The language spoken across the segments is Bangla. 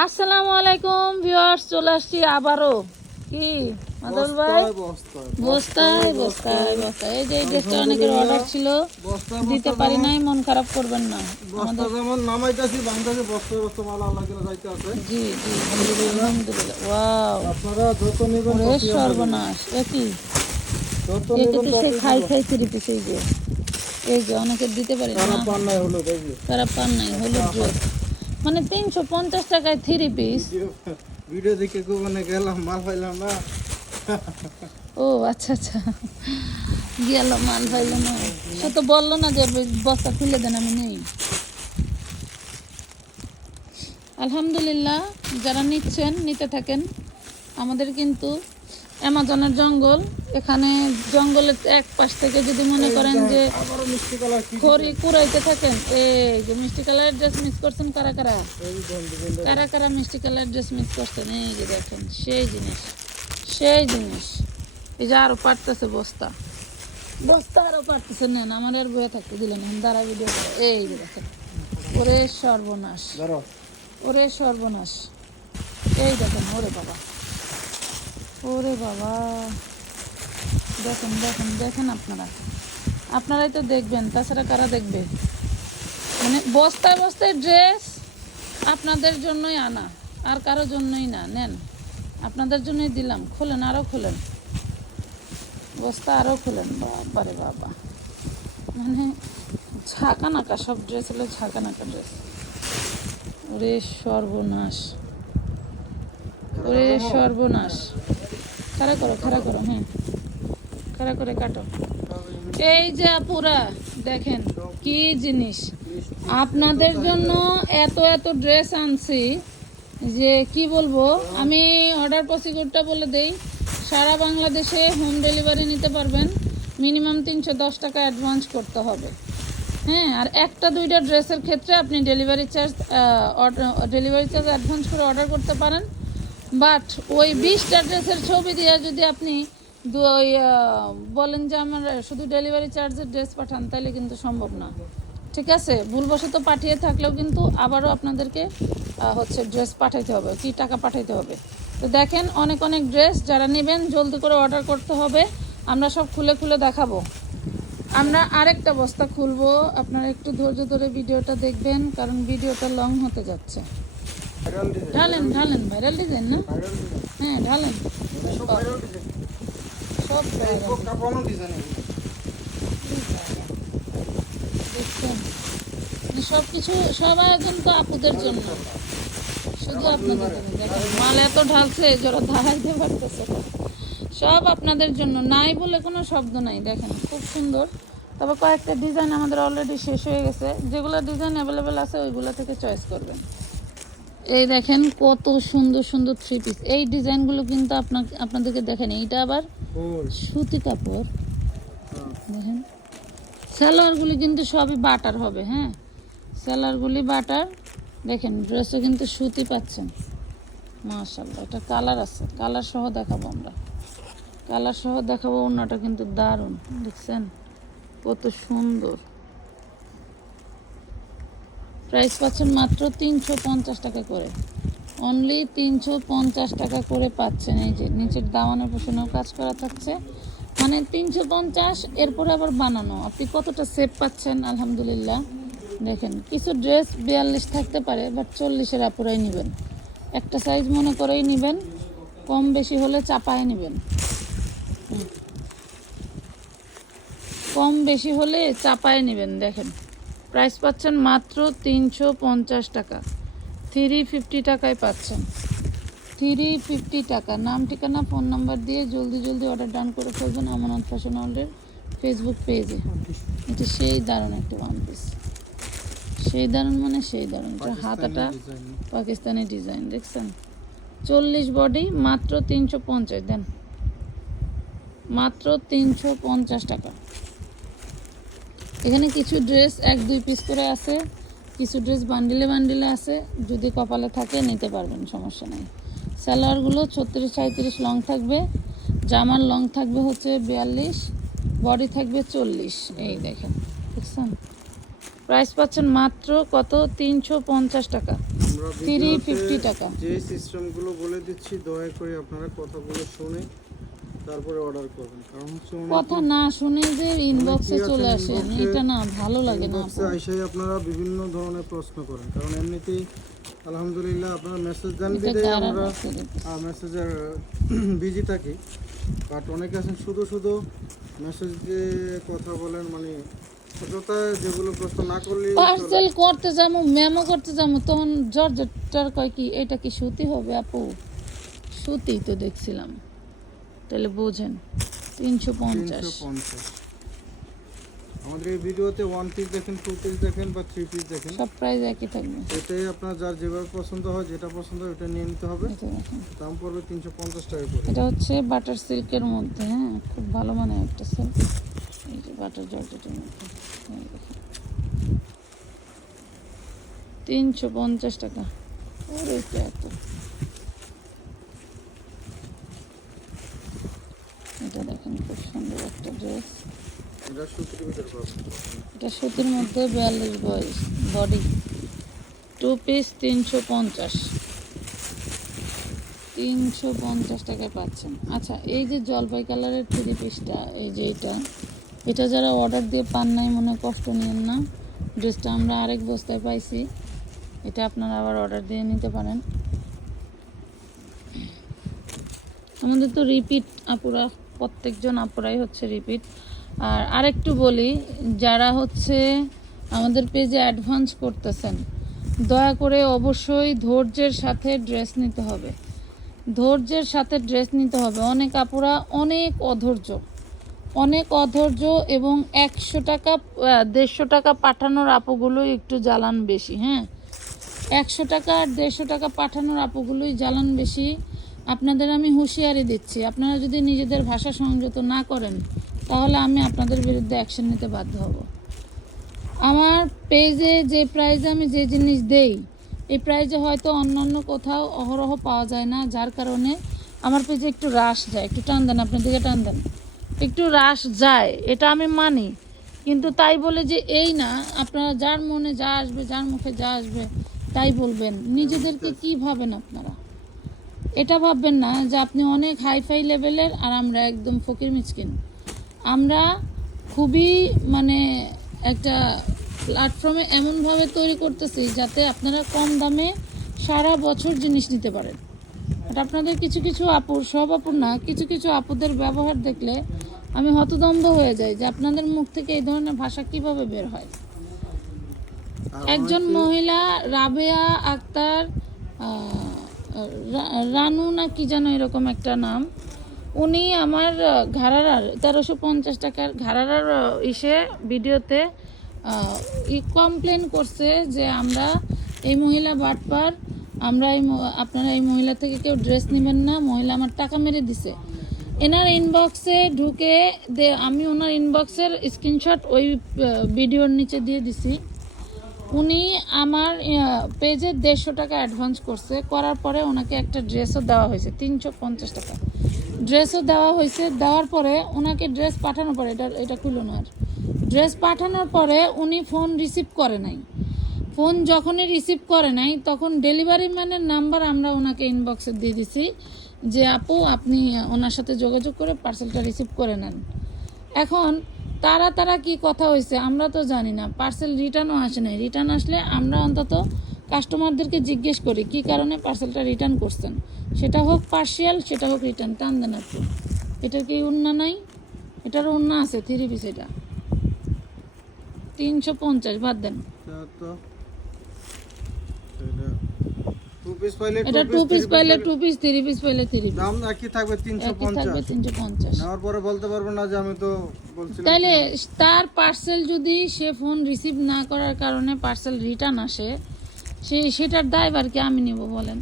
আসসালামু আলাইকুম ভিউয়ার্স চলে আসছি আবারও। কি মাদুল ভাই? বস্তায় বস্তায়। বস্তায় এই যে এই ড্রেসটা অনেকের অর্ডার ছিল। দিতে পারি নাই মন খারাপ করবেন না। বস্তা যেমন নামাইতাছি বাংলাদেশে বস্তা বস্তা মাল আল্লাহ কিনা যাইতে আছে। জি জি আলহামদুলিল্লাহ ওয়াও। আপনারা যত নেবেন ওরে সর্বনাশ। এ কি? যত নেবেন সে খাই খাই পিস যে। এই যে অনেকে দিতে পারি তারা না পান নাই হলো তারা পান নাই ড্রেস। মানে তিনশো পঞ্চাশ টাকায় থ্রি পিস ভিডিও দেখে কোনে গেলাম মাল পাইলাম না। ও আচ্ছা আচ্ছা। গেল মাল পাইল না। সে তো বলল না যে বস্তা খুলে দেন আমি নেই। আলহামদুলিল্লাহ যারা নিচ্ছেন নিতে থাকেন আমাদের কিন্তু অ্যামাজনের জঙ্গল। এখানে জঙ্গলের এক পাশ থেকে যদি মনে করেন যে কালার খড়ি কুড়াইতে থাকেন এই যে মিষ্টি কালারের ড্রেস মিস করছেন কারা কারা? কারা কারা মিষ্টি কালার ড্রেস মিস করছেন? এই যে দেখেন সেই জিনিস সেই জিনিস। এই যে আরও পারতেছে বস্তা। বস্তা আরও পারতেছে নেন আমার আর বয়ে থাকতে দিলেন দাঁড়া ভিডিও এই যে দেখেন ওরে সর্বনাশ। ওরে সর্বনাশ। এই দেখেন ওরে বাবা। ওরে বাবা। দেখেন দেখেন দেখেন আপনারা। আপনারাই তো দেখবেন, তাছাড়া কারা দেখবে? মানে বস্তায় বস্তায় ড্রেস আপনাদের জন্যই আনা, আর কারও জন্যই না। নেন, আপনাদের জন্যই দিলাম, খোলেন আরও খোলেন। বস্তা আরও খোলেন, বাবারে বাবা। মানে ঝাঁকা নাকা, সব ড্রেস হলো ঝাঁকা নাকা ড্রেস ওরে সর্বনাশ। ওরে সর্বনাশ। খাড়া করো খাড়া করো হ্যাঁ। খাড়া করে কাটো। এই যে আপুরা, দেখেন কি জিনিস। আপনাদের জন্য এত এত ড্রেস আনছি যে কি বলব, আমি অর্ডার প্রসিকিউরটা বলে দেই, সারা বাংলাদেশে হোম ডেলিভারি নিতে পারবেন। মিনিমাম তিনশো দশ টাকা অ্যাডভান্স করতে হবে। হ্যাঁ আর একটা, দুইটা ড্রেসের ক্ষেত্রে আপনি delivery charge delivery charge advance করে অর্ডার করতে পারেন। বাট ওই বিশটা ড্রেসের ছবি দিয়ে যদি আপনি ওই বলেন যে আমার শুধু ডেলিভারি চার্জের ড্রেস পাঠান তাহলে কিন্তু সম্ভব না। ঠিক আছে? ভুলবশত পাঠিয়ে থাকলেও কিন্তু আবারও আপনাদেরকে হচ্ছে ড্রেস পাঠাইতে হবে, কি টাকা পাঠাইতে হবে। তো দেখেন, অনেক অনেক ড্রেস যারা নেবেন, জলদি করে অর্ডার করতে হবে। আমরা সব খুলে খুলে দেখাবো। আমরা আরেকটা বস্তা খুলবো। আপনারা একটু ধৈর্য ধরে ভিডিওটা দেখবেন, কারণ ভিডিওটা লং হতে যাচ্ছে। ঢালেন ঢালেন ভাইরাল ডিজাইন না হ্যাঁ ঢালেন সব সব দেখছেন? কিছু সব আয়োজন তো আপুদের জন্য। শুধু আপনাদের জন্য। দেখেন মাল এত ঢালছে যারা দাঁড়াইতে পারতেছে সব আপনাদের জন্য। নাই বলে কোনো শব্দ নাই দেখেন খুব সুন্দর। তবে কয়েকটা ডিজাইন আমাদের অলরেডি শেষ হয়ে গেছে। যেগুলো ডিজাইন অ্যাভেলেবেল আছে ওইগুলো থেকে চয়েস করবেন। এই দেখেন কত সুন্দর সুন্দর থ্রি পিস এই ডিজাইনগুলো কিন্তু আপনাকে আপনাদেরকে দেখেন এইটা আবার সুতি কাপড়। দেখেন। সেলারগুলি কিন্তু সবই বাটার হবে হ্যাঁ? সেলারগুলি বাটার। দেখেন ড্রেসে কিন্তু সুতি পাচ্ছেন। মাশাল্লাহ এটা কালার আছে। কালার সহ দেখাবো আমরা। কালার সহ দেখাবো অন্যটা কিন্তু দারুণ। দেখছেন? কত সুন্দর। প্রাইস পাচ্ছেন মাত্র তিনশো পঞ্চাশ টাকা করে। অনলি তিনশো পঞ্চাশ টাকা করে পাচ্ছেন। এই যে নিচের দামানের পোষণেও কাজ করা থাকছে। মানে তিনশো পঞ্চাশ, এরপরে আবার বানানো। আপনি কতটা সেভ পাচ্ছেন? আলহামদুলিল্লাহ। দেখেন, কিছু ড্রেস বিয়াল্লিশ থাকতে পারে বাট চল্লিশের আপুরাই নেবেন। একটা সাইজ মনে করেই নেবেন, কম বেশি হলে চাপায় নেবেন। কম বেশি হলে চাপায় নেবেন, দেখেন। প্রাইস পাচ্ছেন মাত্র তিনশো পঞ্চাশ টাকা। থ্রি ফিফটি টাকায় পাচ্ছেন। থ্রি ফিফটি টাকা। নাম ঠিকানা ফোন নাম্বার দিয়ে জলদি জলদি অর্ডার ডান করে ফেলবেন আমানত ফ্যাশন ওয়ার্ল্ডের ফেসবুক পেজে। এটা সেই দারুণ একটা ওয়ান পিস সেই দারুণ মানে সেই দারুণ। এটা হাতাটা পাকিস্তানি ডিজাইন দেখছেন? চল্লিশ বডি মাত্র তিনশো পঞ্চাশ। দেন মাত্র তিনশো পঞ্চাশ টাকা। এখানে কিছু ড্রেস এক দুই পিস করে আছে। কিছু ড্রেস বান্ডিলে বান্ডিলে আছে। যদি কপালে থাকে নিতে পারবেন সমস্যা নেই। সালোয়ারগুলো ছত্রিশ সাঁত্রিশ লং থাকবে। জামার লং থাকবে হচ্ছে বিয়াল্লিশ বডি থাকবে চল্লিশ। এই দেখেন দেখছেন? প্রাইস পাচ্ছেন মাত্র কত? তিনশো পঞ্চাশ টাকা। থ্রি ফিফটি টাকা। যে সিস্টেমগুলো বলে দিচ্ছি দয়া করে আপনারা কথাগুলো শুনে তারপরে অর্ডার করবেন কারণ হচ্ছে কথা না শুনে যে ইনবক্সে চলে আসেন এটা না ভালো লাগে না ইনবক্সে আইসাই আপনারা। বিভিন্ন ধরনের প্রশ্ন করেন কারণ এমনিতেই আলহামদুলিল্লাহ আপনারা মেসেজ দেন বিদায় আমরা? মেসেজের বিজি থাকি বাট অনেকে আছেন শুধু শুধু মেসেজ দিয়ে কথা বলেন মানে অযথা যেগুলো প্রশ্ন না করলে পার্সেল করতে যাব মেমো করতে যাব তখন জর্জেটার কয় কি এটা কি সুতি হবে আপু? সুতি তো দেখছিলাম। তাহলে বোঝেন তিনশো পঞ্চাশ। আমাদের এই ভিডিওতে ওয়ান পিস দেখেন টু পিস দেখেন বা থ্রি পিস দেখেন। সব প্রাইস একই থাকবে। এটাই আপনার যার যেভাবে পছন্দ হয় যেটা পছন্দ হয় ওটা নিয়ে নিতে হবে। দাম পড়বে তিনশো পঞ্চাশ টাকা করে। এটা হচ্ছে বাটার সিল্কের মধ্যে হ্যাঁ খুব ভালো মানে একটা সিল্ক এই যে বাটার জর্জেটের মধ্যে তিনশো পঞ্চাশ টাকা। ওরে এত? এটা দেখেন খুব সুন্দর একটা ড্রেস এটা সুতির মধ্যে বিয়াল্লিশ বয়স বডি টু পিস তিনশো পঞ্চাশ। তিনশো পঞ্চাশ টাকায় পাচ্ছেন। আচ্ছা এই যে জলপাই কালারের থ্রি পিসটা এই যে এটা এটা যারা অর্ডার দিয়ে পান নাই মনে কষ্ট নিয়েন না। ড্রেসটা আমরা আরেক বস্তায় পাইছি। এটা আপনারা আবার অর্ডার দিয়ে নিতে পারেন। আমাদের তো রিপিট আপুরা প্রত্যেকজন আপুরাই হচ্ছে রিপিট। আর আরেকটু বলি, যারা হচ্ছে আমাদের পেজে অ্যাডভান্স করতেছেন, দয়া করে অবশ্যই ধৈর্যের সাথে ড্রেস নিতে হবে। ধৈর্যের সাথে ড্রেস নিতে হবে। অনেক আপুরা অনেক অধৈর্য। অনেক অধৈর্য এবং একশো টাকা দেড়শো টাকা পাঠানোর আপুগুলোই একটু জ্বালান বেশি হ্যাঁ? একশো টাকা আর দেড়শো টাকা পাঠানোর আপুগুলোই জ্বালান বেশি। আপনাদের আমি হুঁশিয়ারি দিচ্ছি। আপনারা যদি নিজেদের ভাষা সংযত না করেন, তাহলে আমি আপনাদের বিরুদ্ধে অ্যাকশন নিতে বাধ্য হব। আমার পেজে যে প্রাইজে আমি যে জিনিস দেই, এই প্রাইজে হয়তো অন্যান্য কোথাও অহরহ পাওয়া যায় না, যার কারণে আমার পেজে একটু রাশ যায়। একটু টান দেন, আপনার দিকে টান দেন। একটু রাশ যায়, এটা আমি মানি। কিন্তু তাই বলে যে এই না, আপনারা যার মনে যা আসবে, যার মুখে যা আসবে, তাই বলবেন। নিজেদেরকে কি ভাবেন আপনারা? এটা ভাববেন না যে আপনি অনেক হাইফাই লেভেলের আর আমরা একদম ফকির মিচকিন আমরা খুবই মানে একটা প্ল্যাটফর্মে এমনভাবে তৈরি করতেছি যাতে আপনারা কম দামে সারা বছর জিনিস নিতে পারেন। আর আপনাদের কিছু কিছু আপুর সব আপুর না কিছু কিছু আপুদের ব্যবহার দেখলে আমি হতদম্ব হয়ে যাই যে আপনাদের মুখ থেকে এই ধরনের ভাষা কীভাবে বের হয়। একজন মহিলা রাবেয়া আক্তার রানু না কি যেন এরকম একটা নাম। উনি আমার আহ, ঘাড়ারার তেরোশো পঞ্চাশ টাকার ঘাড়ারার আহ, ইসে ভিডিওতে ই কমপ্লেন করছে যে আমরা এই মহিলা বাটপার আমরা এই আপনারা এই মহিলা থেকে কেউ ড্রেস নেবেন না মহিলা আমার টাকা মেরে দিছে। এনার ইনবক্সে ঢুকে দে আমি ওনার ইনবক্সের স্ক্রিনশট ওই ভিডিওর নিচে দিয়ে দিছি। উনি আমার পেজে দেড়শো টাকা অ্যাডভান্স করছে। করার পরে ওনাকে একটা ড্রেসও দেওয়া হয়েছে, তিনশো পঞ্চাশ টাকা। ড্রেসও দেওয়া হয়েছে, দেওয়ার পরে ওনাকে ড্রেস পাঠানোর পরে, এটা এটা খুললো না আর। ড্রেস পাঠানোর পরে উনি ফোন রিসিভ করে নাই। ফোন যখনই রিসিভ করে নাই, তখন ডেলিভারি ম্যানের নাম্বার আমরা ওনাকে ইনবক্সে দিয়ে দিছি যে, আপু, আপনি ওনার সাথে যোগাযোগ করে পার্সেলটা রিসিভ করে নেন। এখন তারা তারা কি কথা হয়েছে আমরা তো জানি না। পার্সেল রিটার্নও আসে নাই। রিটার্ন আসলে আমরা অন্তত কাস্টমারদেরকে জিজ্ঞেস করি, কি কারণে পার্সেলটা রিটার্ন করছেন? সেটা হোক পার্সিয়াল সেটা হোক রিটার্ন টান দেন আপনি। এটার কি উন্না নাই? এটার উন্না আছে থ্রি পিস এটা। তিনশো পঞ্চাশ, বাদ দেন। পিস পাইলে এটা টু পিস পাইলে টু পিস থ্রি পিস পাইলে থ্রি পিস দাম একই থাকবে তিনশো একই থাকবে পঞ্চাশ। তিনশো পঞ্চাশ। নেওয়ার পরে বলতে পারবেন না যে আমি তো বলছিলাম তাইলে তার পার্সেল যদি সে ফোন রিসিভ না করার কারণে পার্সেল রিটার্ন আসে সে সেটার কি আমি নিব বলেন?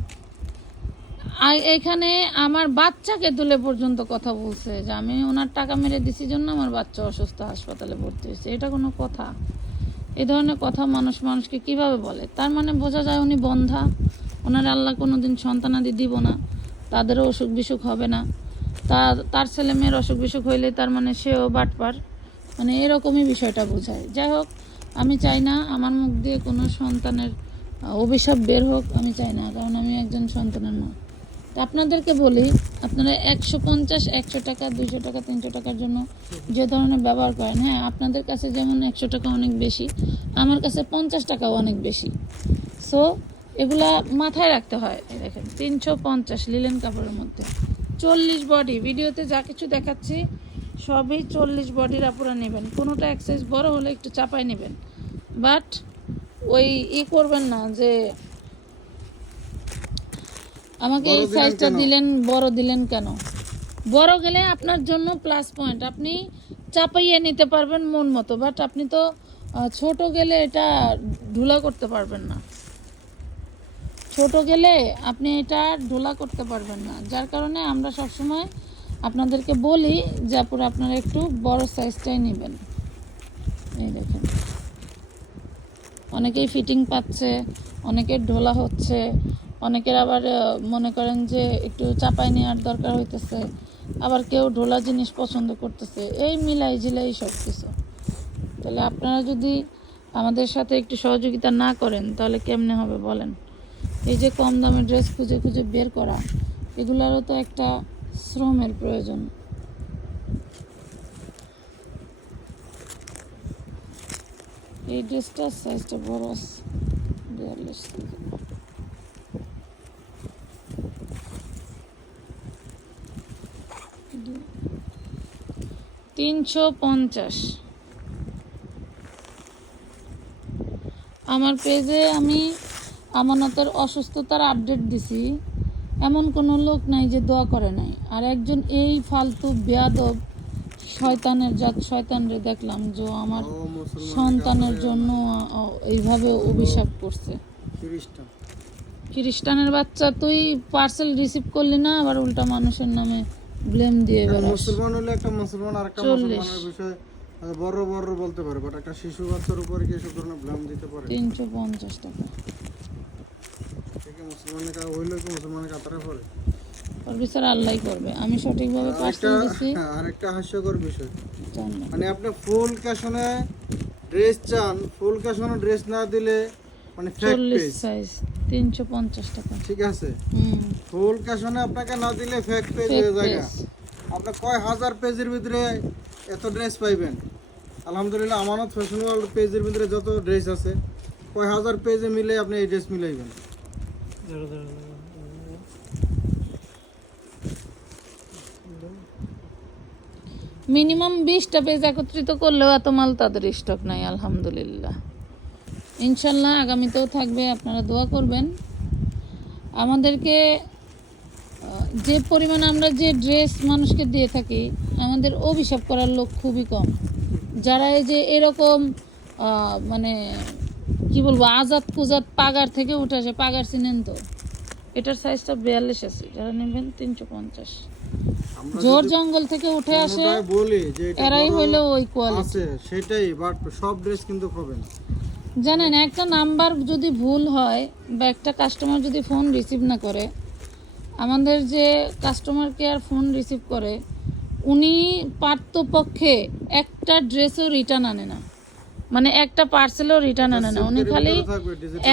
আর এখানে আমার বাচ্চাকে তুলে পর্যন্ত কথা বলছে যে আমি ওনার টাকা মেরে দিছি জন্য আমার বাচ্চা অসুস্থ হাসপাতালে ভর্তি হয়েছে। এটা কোনো কথা। এ ধরনের কথা মানুষ মানুষকে কীভাবে বলে? তার মানে বোঝা যায় উনি বন্ধা। ওনার আল্লাহ কোনোদিন সন্তানাদি দিব না। তাদেরও অসুখ বিসুখ হবে না। তার তার ছেলে মেয়ের অসুখ বিসুখ হইলে তার মানে সেও বাটপার। মানে এরকমই বিষয়টা বোঝায়। যাই হোক, আমি চাই না আমার মুখ দিয়ে কোনো সন্তানের অভিশাপ বের হোক, আমি চাই না, কারণ আমি একজন সন্তানের মা। তো আপনাদেরকে বলি, আপনারা একশো পঞ্চাশ, একশো টাকা, দুইশো টাকা, তিনশো টাকার জন্য যে ধরনের ব্যবহার করেন। হ্যাঁ আপনাদের কাছে যেমন একশো টাকা অনেক বেশি, আমার কাছে পঞ্চাশ টাকাও অনেক বেশি। সো এগুলা মাথায় রাখতে হয়। দেখেন তিনশো পঞ্চাশ লিলেন কাপড়ের মধ্যে। চল্লিশ বডি ভিডিওতে যা কিছু দেখাচ্ছি সবই চল্লিশ বডির আপুরা নেবেন। কোনোটা এক সাইজ বড় হলে একটু চাপাই নেবেন। বাট ওই ই করবেন না যে আমাকে এই সাইজটা দিলেন বড় দিলেন কেন? বড় গেলে আপনার জন্য প্লাস পয়েন্ট আপনি চাপাইয়ে নিতে পারবেন মন মতো। বাট আপনি তো ছোট গেলে এটা ঢুলা করতে পারবেন না। ছোট গেলে আপনি এটা ঢোলা করতে পারবেন না। যার কারণে আমরা সবসময় আপনাদেরকে বলি যে আপুরা আপনারা একটু বড় সাইজটাই নেবেন। এই দেখেন। অনেকেই ফিটিং পাচ্ছে, অনেকের ঢোলা হচ্ছে, অনেকের আবার মনে করেন যে একটু চাপাই নেওয়ার দরকার হইতেছে, আবার কেউ ঢোলা জিনিস পছন্দ করতেছে, এই মিলাই ঝিলাই সব কিছু তাহলে আপনারা যদি আমাদের সাথে একটু সহযোগিতা না করেন, তাহলে কেমনে হবে বলেন? এই যে কম দামের ড্রেস খুঁজে খুঁজে বের করা, এগুলারও তো একটা শ্রমের প্রয়োজন। এই ড্রেসটার সাইজটা বড় আছে, বিয়াল্লিশ তিনশো পঞ্চাশ। আমার পেজে আমি আমানতের অসুস্থতার আপডেট দিছি। এমন কোনো লোক নাই যে দোয়া করে নাই। আর একজন এই ফালতু বেয়াদব শয়তানের জাত শয়তানরে দেখলাম যে আমার সন্তানের জন্য এইভাবে অভিশাপ করছে। খ্রিস্টানের বাচ্চা তুই পার্সেল রিসিভ করলি না আবার উল্টা মানুষের নামে ব্লেম দিয়ে মুসলমান হলে একটা মুসলমান আর একটা মুসলমানের বিষয়ে বড় বড় বলতে পারে বাট একটা শিশু বাচ্চার উপরে কি এসব ধরনের ব্লাম দিতে পারে? তিনশো পঞ্চাশ টাকা সে কি মুসলমানের কাছে হইলেও কি মুসলমানের কাতারে পড়ে ওর বিচার আল্লাহ করবে। আমি সঠিকভাবে দিছি। হ্যাঁ, আরেকটা হাস্যকর বিষয়। মানে আপনি ফুল ক্যাশনে ড্রেস চান ফুল ক্যাশনে ড্রেস না দিলে মানে চল্লিশ সাইজ তিনশো পঞ্চাশ টাকা। ঠিক আছে? ফুল ক্যাশনে আপনাকে না দিলে ফেক পেজ হয়ে যায় আপনি কয় হাজার পেজের ভিতরে এত ড্রেস পাইবেন? আলহামদুলিল্লাহ আমানত ফ্যাশন ওয়ার্ল্ড পেজের ভিতরে যত ড্রেস আছে কয় হাজার পেজে মিলে আপনি এই ড্রেস মিলাইবেন। মিনিমাম বিশটা পেজ একত্রিত করলেও এত মাল তাদের স্টক নাই, আলহামদুলিল্লাহ। ইনশাল্লাহ আগামীতেও থাকবে, আপনারা দোয়া করবেন। আমাদেরকে যে পরিমাণ আমরা যে ড্রেস মানুষকে দিয়ে থাকি, আমাদের অভিশাপ করার লোক খুবই কম। যারা এই যে এরকম মানে কি বলব আজাদ কুজাদ পাগার থেকে উঠে আসে পাগার চিনেন তো। এটার সাইজটা বিয়াল্লিশ আছে যারা নেবেন তিনশো পঞ্চাশ। জোর জঙ্গল থেকে উঠে আসে বলি যে এরাই হইল ওই কোয়ালিটি সেটাই বাট সব ড্রেস কিন্তু হবে না। জানেন একটা নাম্বার যদি ভুল হয় বা একটা কাস্টমার যদি ফোন রিসিভ না করে আমাদের যে কাস্টমার কেয়ার ফোন রিসিভ করে উনি পার্থপক্ষে একটা ড্রেসও রিটার্ন আনে না। মানে একটা পার্সেলও রিটার্ন আনে না। উনি খালি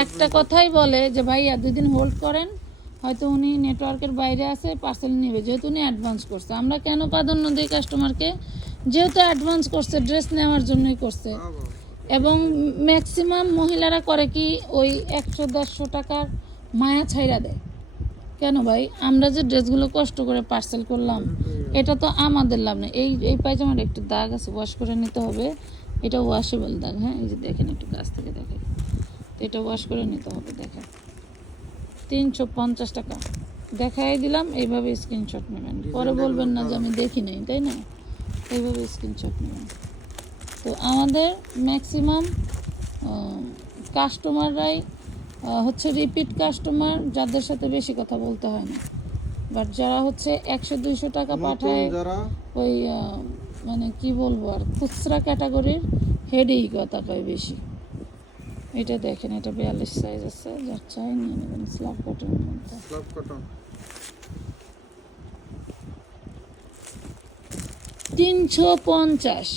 একটা কথাই বলে যে ভাইয়া দুই দিন হোল্ড করেন। হয়তো উনি নেটওয়ার্কের বাইরে আছে পার্সেল নেবে। যেহেতু উনি অ্যাডভান্স করছে। আমরা কেন প্রাধান্য দিই কাস্টমারকে যেহেতু অ্যাডভান্স করছে ড্রেস নেওয়ার জন্যই করছে। এবং ম্যাক্সিমাম মহিলারা করে কি ওই একশো দেড়শো টাকার মায়া ছাইরা দেয়। কেন ভাই? আমরা যে ড্রেসগুলো কষ্ট করে পার্সেল করলাম এটা তো আমাদের লাভ নেই। এই এই পায়জামার একটু দাগ আছে ওয়াশ করে নিতে হবে। এটা ওয়াশেবল দাগ হ্যাঁ? এই যে দেখেন একটু কাছ থেকে দেখেন তো এটা ওয়াশ করে নিতে হবে দেখেন তিনশো পঞ্চাশ টাকা। দেখাই দিলাম এইভাবে স্ক্রিনশট নেবেন। পরে বলবেন না যে আমি দেখি নাই তাই না? এইভাবে স্ক্রিনশট নেবেন। তো আমাদের ম্যাক্সিমাম কাস্টমাররাই হচ্ছে রিপিট কাস্টমার যাদের সাথে বেশি কথা বলতে হয় না। বাট যারা হচ্ছে একশো দুইশো টাকা পাঠায় ওই মানে কি বলব আর খুচরা ক্যাটাগরির হেডেই কথা কয় বেশি। এটা দেখেন এটা বিয়াল্লিশ সাইজ আছে যার চাই নিয়ে নেবেন স্ল্যাব কটনের মধ্যে। স্লাব কটন তিনশো পঞ্চাশ।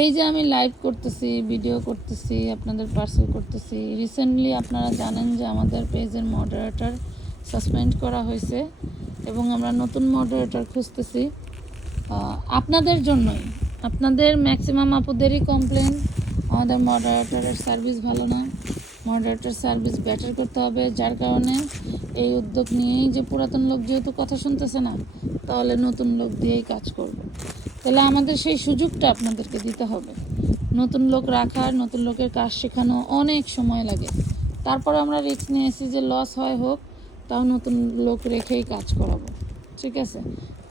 এই যে আমি লাইভ করতেছি ভিডিও করতেছি আপনাদের পার্সেল করতেছি রিসেন্টলি আপনারা জানেন যে আমাদের পেজের মডারেটর সাসপেন্ড করা হয়েছে। এবং আমরা নতুন মডারেটর খুঁজতেছি। আপনাদের জন্যই। আপনাদের ম্যাক্সিমাম আপুদেরই কমপ্লেন আমাদের মডারেটরের সার্ভিস ভালো না। মডারেটর সার্ভিস বেটার করতে হবে। যার কারণে এই উদ্যোগ নিয়েই যে পুরাতন লোক যেহেতু কথা শুনতেছে না, তাহলে নতুন লোক দিয়েই কাজ করব। তাহলে আমাদের সেই সুযোগটা আপনাদেরকে দিতে হবে। নতুন লোক রাখার, নতুন লোকের কাজ শেখানো অনেক সময় লাগে। তারপর আমরা রিস্ক নিয়ে নিয়েছি যে লস হয় হোক তাও নতুন লোক রেখেই কাজ করাবো ঠিক আছে?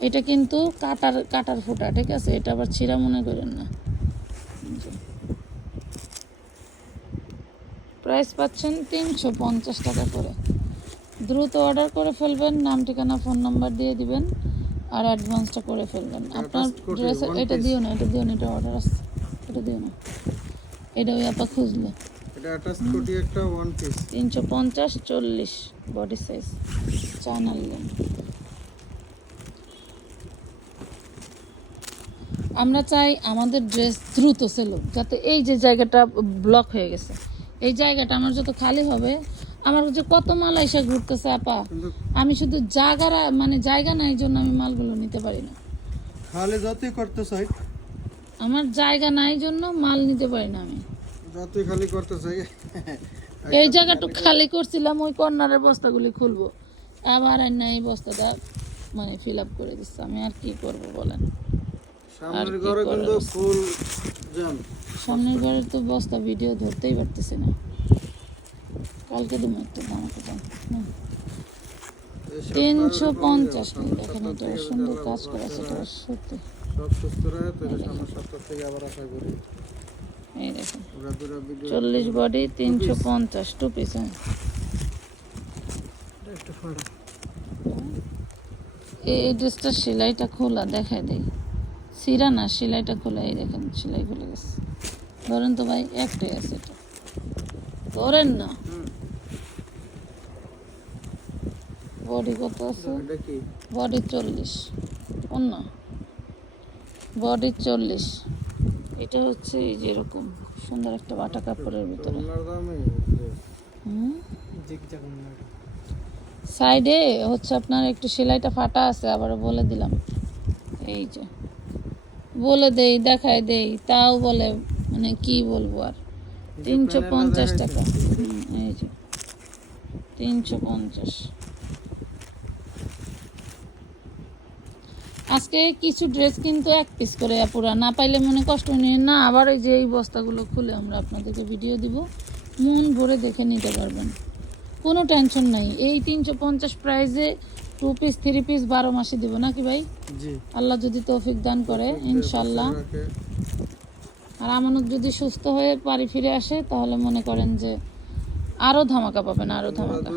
এটা কিন্তু কাটার কাটার ফোটা ঠিক আছে? এটা আবার ছিঁড়া মনে করেন না। প্রাইস পাচ্ছেন তিনশো পঞ্চাশ টাকা করে। দ্রুত অর্ডার করে ফেলবেন নাম ঠিকানা ফোন নাম্বার দিয়ে দিবেন আর অ্যাডভান্সটা করে ফেলবেন। আপনার ড্রেস এটা দিও না এটা দিও না এটা অর্ডার আসছে। এটা দিও না। এটা ওই আপা খুঁজলো। এটা অ্যাটাচ কোটি একটা ওয়ান পিস তিনশো পঞ্চাশ চল্লিশ বডি সাইজ চায়না আমরা চাই আমাদের ড্রেস দ্রুত সেল হোক যাতে এই যে জায়গাটা ব্লক হয়ে গেছে। এই জায়গাটা আমার যত খালি হবে আমার যে কত মাল এসে ঘুরতেছে আপা। আমি শুধু জায়গারা মানে জায়গা নাই জন্য আমি মালগুলো নিতে পারি না। খালি যতই করতে চাই। আমার জায়গা নাই জন্য মাল নিতে পারি না আমি। যতই খালি করতে চাই এই জায়গাটু খালি করছিলাম ওই কর্নারের বস্তাগুলি খুলবো। আবার আর না এই বস্তাটা মানে ফিল আপ করে দিচ্ছে। আমি আর কি করব বলেন? সামনের ঘরে কিন্তু ফুল জ্যাম। সামনের ঘরে তো বস্তা ভিডিও ধরতেই পারতেছি না। কালকে একটা দাম দাম। তিনশো পঞ্চাশ দেখেন এটা সুন্দর কাজ করা সেটা সত্যি সব সুস্থ রয়ে সামনের সপ্তাহ থেকে আবার আশা করি। এই দেখেন। চল্লিশ বডি তিনশো পঞ্চাশ টু পিস হ্যাঁ। একটু ফাড়া এই ড্রেসটা সেলাইটা খোলা দেখায় দেই। সিরা না সেলাইটা খোলা এই দেখেন সেলাই খুলে গেছে। ধরেন তো ভাই একটাই আছে এটা। ধরেন না। বডি কত আছে? বডি চল্লিশ। অন্য। বডি চল্লিশ। এটা হচ্ছে এই যে এরকম সুন্দর একটা বাটা কাপড়ের ভিতরে। সাইডে হচ্ছে আপনার একটু সেলাইটা ফাটা আছে আবার বলে দিলাম। এই যে, বলে দেই দেখাই দেই, তাও বলে মানে কি বলব আর? তিনশো পঞ্চাশ টাকা। এই যে, তিনশো পঞ্চাশ। আজকে কিছু ড্রেস কিন্তু এক পিস করে পুরা না পাইলে মনে কষ্ট নিয়ে না আবার এই যে এই বস্তাগুলো খুলে আমরা আপনাদেরকে ভিডিও দিব। মন ভরে দেখে নিতে পারবেন। কোনো টেনশন নাই। এই তিনশো পঞ্চাশ প্রাইসে টু পিস থ্রি পিস বারো মাসে দিব নাকি ভাই? আল্লাহ যদি তৌফিক দান করে ইনশাল্লাহ আর আমানত যদি সুস্থ হয়ে বাড়ি ফিরে আসে তাহলে মনে করেন যে আরও ধামাকা পাবেন আরও ধামাকা।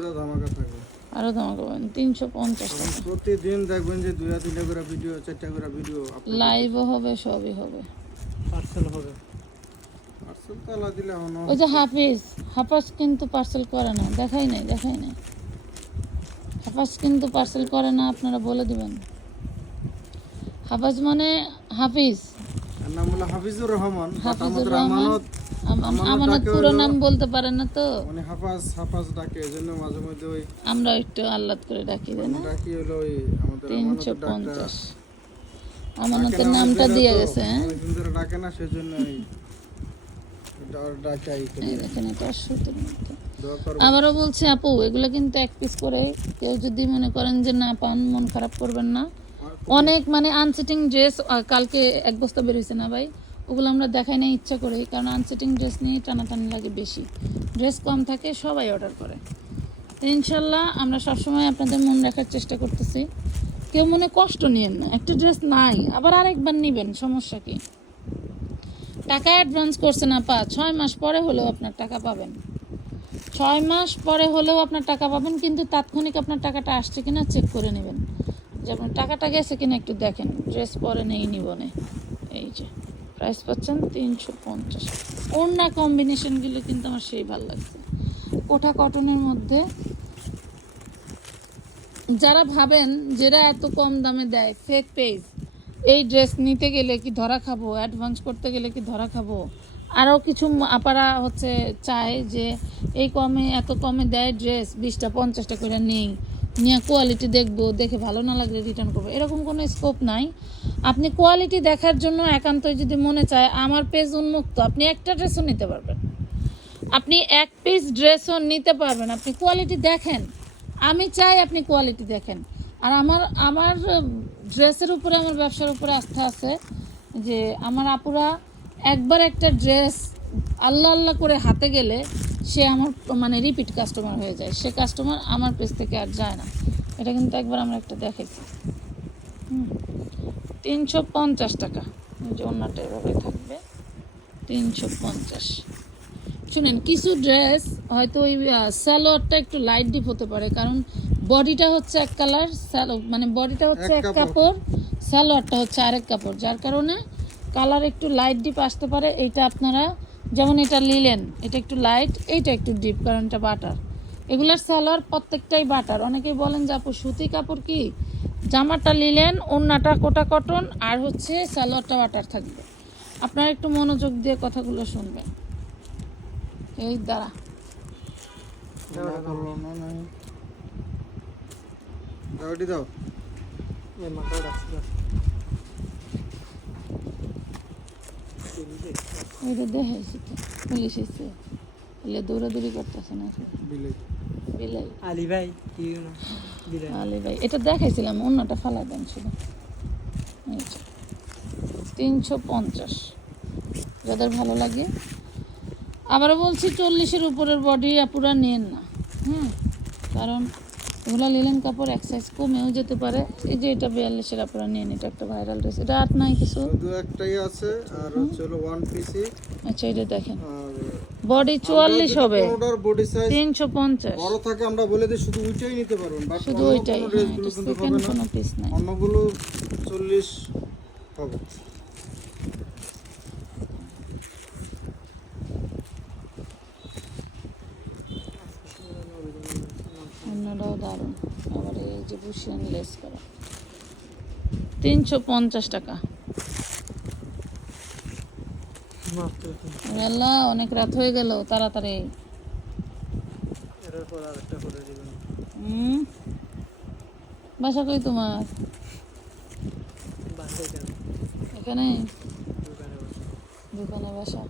আরও ধামাকা পাবেন তিনশো পঞ্চাশ টাকা। প্রতিদিন দেখবেন যে দুইটা তিনটা করে ভিডিও চারটা করে ভিডিও লাইভও হবে সবই হবে। পার্সেল হবে। পার্সেল তো আলা দিলে ওই যে হাফিজ হাফাজ কিন্তু পার্সেল করে না দেখাই নাই দেখাই নাই। হাফাজ কিন্তু পার্সেল করে না আপনারা বলে দিবেন। হাফাজ মানে হাফিজ। নাম হলো হাফিজুর রহমান হাফিজুর রহমান? আমানত আম- আম- আমানত আমানত ডাকে পুরো নাম বলতে পারেন না তো? মানে হাফাজ হাফাজ ডাকে এই মাঝে মধ্যে ওই আমরা একটু আল্লাদ করে ডাকি দেয় ডাকি হলো ওই আমাদের তিনশো আমানতের পঞ্চাশ আমানতের নামটা আমাদের দিয়ে গেছে হ্যাঁ? অনেকদিন ধরে ডাকে না সেজন্য আবারও বলছি আপু এগুলো কিন্তু এক পিস করে কেউ যদি মনে করেন যে না পান মন খারাপ করবেন না। অনেক মানে আনসিটিং ড্রেস কালকে এক বস্তা বেরোইছে না ভাই? ওগুলো আমরা দেখাই না ইচ্ছা করি কারণ আনসিটিং ড্রেস নিয়ে টানাটানি লাগে বেশি। ড্রেস কম থাকে, সবাই অর্ডার করে। ইনশাল্লাহ আমরা সবসময় আপনাদের মন রাখার চেষ্টা করতেছি। কেউ মনে কষ্ট নিয়েন না, একটা ড্রেস নাই, আবার আরেকবার নেবেন, সমস্যা কি? টাকা অ্যাডভান্স করছেন আপা ছয় মাস পরে হলেও আপনার টাকা পাবেন। ছয় মাস পরে হলেও আপনার টাকা পাবেন, কিন্তু তাৎক্ষণিক আপনার টাকাটা আসছে কিনা চেক করে নেবেন। যে আপনার টাকাটা গেছে কিনা একটু দেখেন। ড্রেস পরে নেই নিবনে এই যে প্রাইস পাচ্ছেন তিনশো পঞ্চাশ। ওড়না কম্বিনেশনগুলো কিন্তু আমার সেই ভালো লাগছে। কোঠা কটনের মধ্যে যারা ভাবেন যেটা এত কম দামে দেয় ফেক পেজ এই ড্রেস নিতে গেলে কি ধরা খাব? অ্যাডভান্স করতে গেলে কি ধরা খাব? আরও কিছু আপারা হচ্ছে চায় যে, এই কমে, এত কমে দেয় ড্রেস বিশটা পঞ্চাশটা করে নেই। নিয়ে কোয়ালিটি দেখব, দেখে ভালো না লাগলে রিটার্ন করব। এরকম কোনো স্কোপ নাই। আপনি কোয়ালিটি দেখার জন্য একান্তই যদি মনে চায়, আমার পেজ উন্মুক্ত, আপনি একটা ড্রেসও নিতে পারবেন। আপনি এক পিস ড্রেসও নিতে পারবেন। আপনি কোয়ালিটি দেখেন। আমি চাই আপনি কোয়ালিটি দেখেন। আর আমার আমার ড্রেসের উপরে, আমার ব্যবসার উপরে আস্থা আছে যে, আমার আপুরা একবার একটা ড্রেস আল্লাহ আল্লাহ করে হাতে গেলে সে আমার মানে রিপিট কাস্টমার হয়ে যায়। সে কাস্টমার আমার পেজ থেকে আর যায় না। এটা কিন্তু একবার আমরা একটা দেখেছি। তিনশো পঞ্চাশ টাকা। যে অন্যটা এভাবে থাকবে। তিনশো পঞ্চাশ। শুনেন কিছু ড্রেস হয়তো ওই সালোয়ারটা একটু লাইট ডিপ হতে পারে কারণ বডিটা হচ্ছে এক কালার স্যালো মানে বডিটা হচ্ছে এক কাপড়। সালোয়ারটা হচ্ছে আরেক কাপড়। যার কারণে কালার একটু লাইট ডিপ আসতে পারে। এইটা আপনারা যেমন এটা লিলেন এটা একটু লাইট এইটা একটু ডিপ কারণ এটা বাটার এগুলার সালোয়ার প্রত্যেকটাই বাটার অনেকেই বলেন যে আপু সুতি কাপড় কি? জামাটা লিলেন ওড়নাটা কোটা কটন আর হচ্ছে সালোয়ারটা বাটার থাকবে। আপনারা একটু মনোযোগ দিয়ে কথাগুলো শুনবেন। এই দ্বারা দাও। এটি দেখাইছি তো পুলিশ এসে এলে দৌড়াদৌড়ি করতেছে না বিলে বিলাই। আলী ভাই কি ভাই এটা দেখাইছিলাম অন্যটা ফালা দেন শুধু তিনশো পঞ্চাশ। যাদের ভালো লাগে। আবারও বলছি চল্লিশের উপরের বডি আপুরা নেন না। হুম? কারণ এগুলো লিলেন কাপড় এক সাইজ কমেও যেতে পারে। এই যে এটা বিয়াল্লিশের আপুরা নেন এটা একটা ভাইরাল ড্রেস এটা আর নাই কিছু? দু একটাই আছে আর হচ্ছে হলো ওয়ান পিসি আচ্ছা এটা দেখেন। বডি চুয়াল্লিশ হবে। কোনোটার বডি সাইজ তিনশো পঞ্চাশ। বড় থাকে আমরা বলে দিই শুধু ওইটাই নিতে পারবেন বাট শুধু ওইটাই। হ্যাঁ সেকেন্ড না। কোনো পিস নাই। অন্যগুলো চল্লিশ হবে। দারুণ। আবার এই যে বুশিয়ান লেস করা। তিনশো পঞ্চাশ টাকা। আল্লাহ অনেক রাত হয়ে গেল তাড়াতাড়ি। বাসা কই তোমার? এখানে। দোকানে বাসা।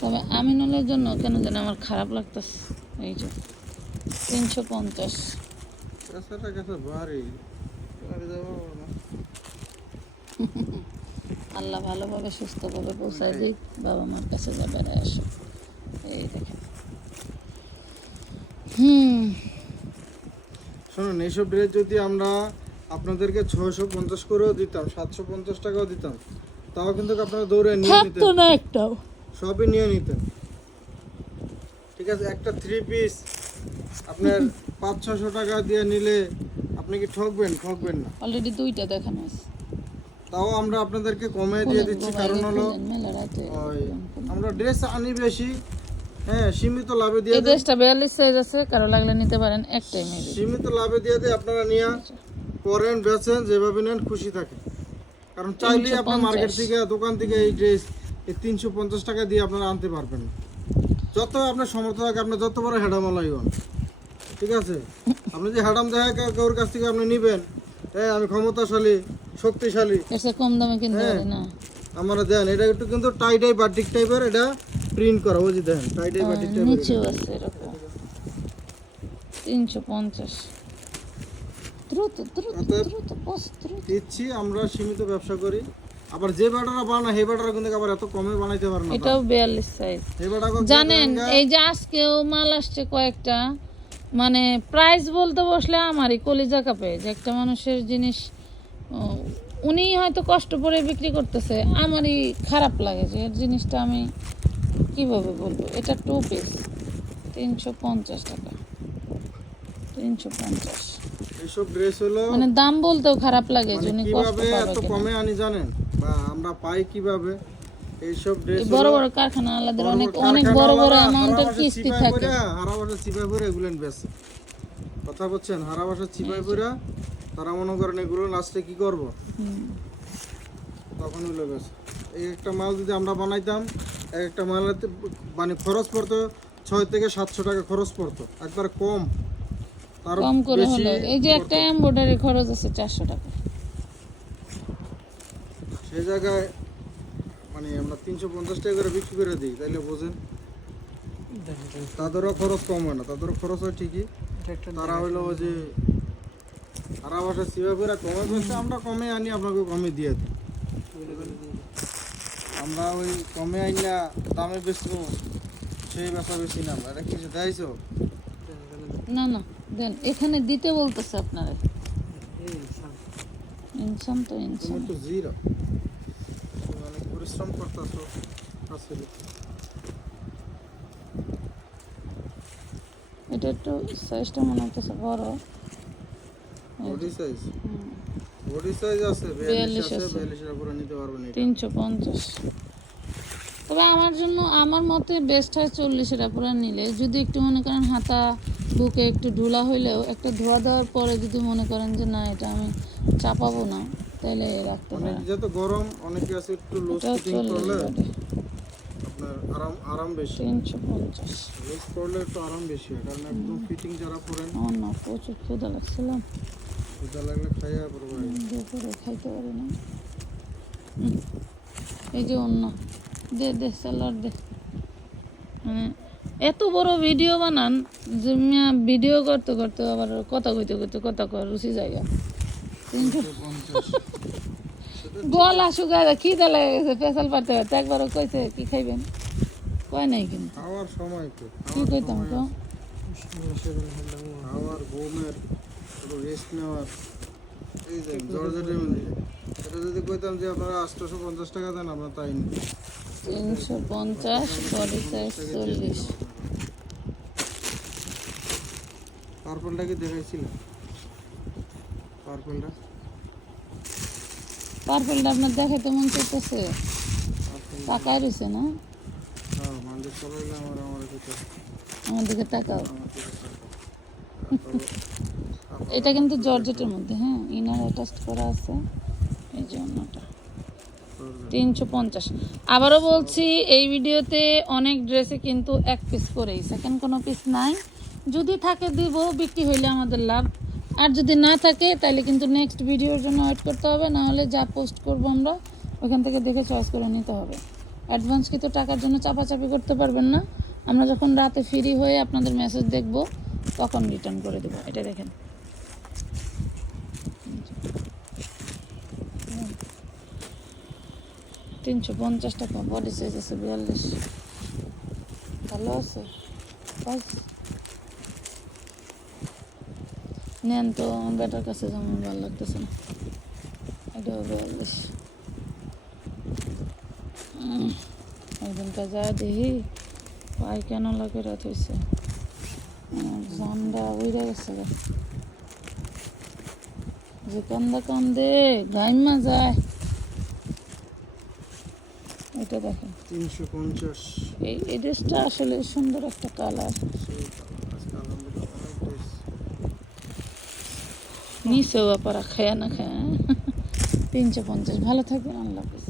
তবে আমিনুলের জন্য কেন যেন আমার খারাপ লাগতেছে। এই যে তিনশো পঞ্চাশ। আল্লাহ ভালোভাবে সুস্থভাবে পৌঁছায় দিক বাবা মার কাছে যা বেড়ায় আসো এই দেখেন। হুম। শুনুন এইসব ড্রেস যদি আমরা আপনাদেরকে ছয়শো পঞ্চাশ করেও দিতাম সাতশো পঞ্চাশ টাকাও দিতাম তাও কিন্তু আপনারা দৌড়ে নিয়ে নিতেন। না একটাও। সবই নিয়ে নিতেন। ঠিক আছে একটা থ্রি পিস আপনার পাঁচ ছশো টাকা দিয়ে নিলে আপনি কি ঠকবেন? ঠকবেন না। অলরেডি দুইটা দেখানো আছে। তাও আমরা আপনাদেরকে কমে দিয়ে দিচ্ছি কারণ হলো আমরা ড্রেস আনি বেশি হ্যাঁ সীমিত লাভে দিয়ে এই ড্রেসটা বিয়াল্লিশ সাইজ আছে কারও লাগলে নিতে পারেন একটাই মেবি সীমিত লাভে দিয়ে দিই আপনারা নিয়ে পরেন বেচেন যেভাবে নেন খুশি থাকে। কারণ চাইলেই আপনার মার্কেট থেকে দোকান থেকে এই ড্রেস এই তিনশো পঞ্চাশ টাকা দিয়ে আপনারা আনতে পারবেন না। যত আপনার সমর্থ থাকে আপনি যত বড় হেডামালাই হন ঠিক আছে? আপনি যে হেডাম দেখা কারোর কাছ থেকে আপনি নিবেন হ্যাঁ আমি ক্ষমতাশালী শক্তিশালী। কম দামে কিনতে হ্যাঁ। পারি না। আমরা দেন এটা একটু কিন্তু টাইটাই বাটিক টাইপের এটা প্রিন্ট করা ওই যে দেখেন টাইটাই বাটিক টাইপের নিচেও আছে এরকম। তিনশো পঞ্চাশ। দ্রুত দ্রুত দ্রুত বস দ্রুত। দিচ্ছি আমরা সীমিত ব্যবসা করি। আবার যে ব্যাটারা বানা সেই ব্যাটারা কিন্তু আবার এত কমে বানাইতে পারে না এটাও বিয়াল্লিশ সাইজ জানেন এই যে আজকেও মাল আসছে কয়েকটা মানে প্রাইস বলতে বসলে আমারই কলিজা কাপে যে একটা মানুষের জিনিস উনি হয়তো কষ্ট করে বিক্রি করতেছে আমারই খারাপ লাগে যে এর জিনিসটা আমি কীভাবে বলব? এটা টু পিস তিনশো পঞ্চাশ টাকা। তিনশো পঞ্চাশ। এইসব ড্রেস হলো মানে দাম বলতেও খারাপ লাগে যে মানে উনি কষ্ট পাবে কমে আনি জানেন? বা আমরা পাই কীভাবে? এইসব বড় বড় কারখানা আলাদের অনেক অনেক বড় বড় অ্যামাউন্টের কিস্তি থাকে। হারা বছর করে এগুলো বেচে। কথা বলছেন হারা চিপাই পড়া তারা মনে করেন এগুলো লাস্টে কি করব? তখন এই একটা মাল যদি আমরা বানাইতাম এক একটা মালের মানে খরচ পড়তো ছয় থেকে সাতশো টাকা খরচ পড়তো একবার কম। কম করে হলো। এই যে একটা এমব্রয়ডারি খরচ আছে চারশো টাকা। সেই জায়গায় মানে আমরা তিনশো পঞ্চাশ টাকা করে বিক্রি করে দিই তাইলে বোঝেন। তাদেরও খরচ কম হয় না তাদেরও খরচ হয় ঠিকই তারা হইল ওই যে সারা বাসা সিবা করে কমে বলছে আমরা কমে আনি আপনাকে কমে দিয়ে দিই বলে বলে দিই। আমরা ওই কমে আইনা দামে বেচবো সেই বেচা বেশি না এটা কিছু দেয়ছো। না না দেন এখানে দিতে বলতেছে আপনারা এই সাম। ইনসান তো তুমি ইনসান তো জিরো পরিশ্রম করতেছো? আসলে এটা একটু সাইজটা মনে হচ্ছে বড়। বডি সাইজ বডি সাইজ আছে বিয়াল্লিশ 42 আছে আছে। বিয়াল্লিশের উপরে নিতে এটা। তিনশো পঞ্চাশ। তবে আমার জন্য আমার মতে বেস্ট হয় চল্লিশের পুরা নিলে। যদি একটু মনে করেন হাতা বুকে একটু ঢুলা হইলেও একটা ধোয়া দেওয়ার পরে যদি মনে করেন যে না এটা আমি চাপাবো না। তাহলে রাখতে অনেক পারেন যেহেতু গরম অনেকে আছে একটু লুজ ফিটিং করলে আপনার আরাম আরাম বেশি। তিনশো পঞ্চাশ। লুজ করলে একটু আরাম বেশি হয় কারণ একদম ফিটিং যারা পরেন আমার না প্রচুর ক্ষুদা লাগছিলাম ক্ষুদা লাগলে খাইয়া পড়ব দুপুরে খাইতে পারি না। এই যে অন্য দে দে স্যালাড দে। মানে এত বড় ভিডিও বানান যে মিয়া ভিডিও করতে করতে আবার কথা কইতে কইতে কথা কয় রুচি জায়গা। গলা শুকায় খিদে লেগে গেছে পেশাল পারতে পারতে একবারও কইছে কি খাইবেন? কয় নাই কিন্তু। খাওয়ার সময় তো কি কইতাম তো। খাওয়ার ঘুমের রেস্ট নেওয়ার। এই যে জর্জেটের মধ্যে এটা যদি কইতাম যে আপনারা আটশোশো পঞ্চাশ টাকা দেন আমরা তাই নিই তিনশো পঞ্চাশ সাইজ চল্লিশ। পার্পলটা কি দেখাইছিলাম পার্পলটা? পার্পেলটা আপনার দেখে দেখাইতে মন পার্পল তাকায় রয়েছে না? হ্যাঁ আমার আমার দিকে তাকাও। এটা কিন্তু জর্জেটের মধ্যে হ্যাঁ? ইনার অ্যাটাচ করা আছে। এই জন্যটা তিনশো পঞ্চাশ। আবারও বলছি এই ভিডিওতে অনেক ড্রেসে কিন্তু এক পিস করেই সেকেন্ড কোনো পিস নাই। যদি থাকে দিব বিক্রি হইলে আমাদের লাভ। আর যদি না থাকে, তাহলে কিন্তু নেক্সট ভিডিওর জন্য ওয়েট করতে হবে না হলে যা পোস্ট করব আমরা ওইখান থেকে দেখে চয়েস করে নিতে হবে। অ্যাডভান্স কিন্তু টাকার জন্য চাপাচাপি করতে পারবেন না। আমরা যখন রাতে ফ্রি হয়ে আপনাদের মেসেজ দেখব, তখন রিটার্ন করে দেবো। এটা দেখেন। তিনশো পঞ্চাশ টাকা বডি সাইজ আছে বিয়াল্লিশ। ভালো আছে বাস নেন তো আমার বেটার কাছে যেমন ভালো লাগতেছে না। বিয়াল্লিশ উম, একদিনটা যা দেখি পায়ে কেন লাগে রাত হয়েছে জানডা উইরা গেছে। যে কান্দা কান্দে গাইমা যায়। এটা দেখেন। তিনশো পঞ্চাশ। এই এই ড্রেসটা আসলে সুন্দর একটা কালার সেই আজকে আলহামদুলিল্লাহ অনেক ড্রেস নিচেও আপারা খায়া না খায়া তিনশো পঞ্চাশ। ভালো থাকবেন আল্লাহ হাফিজ।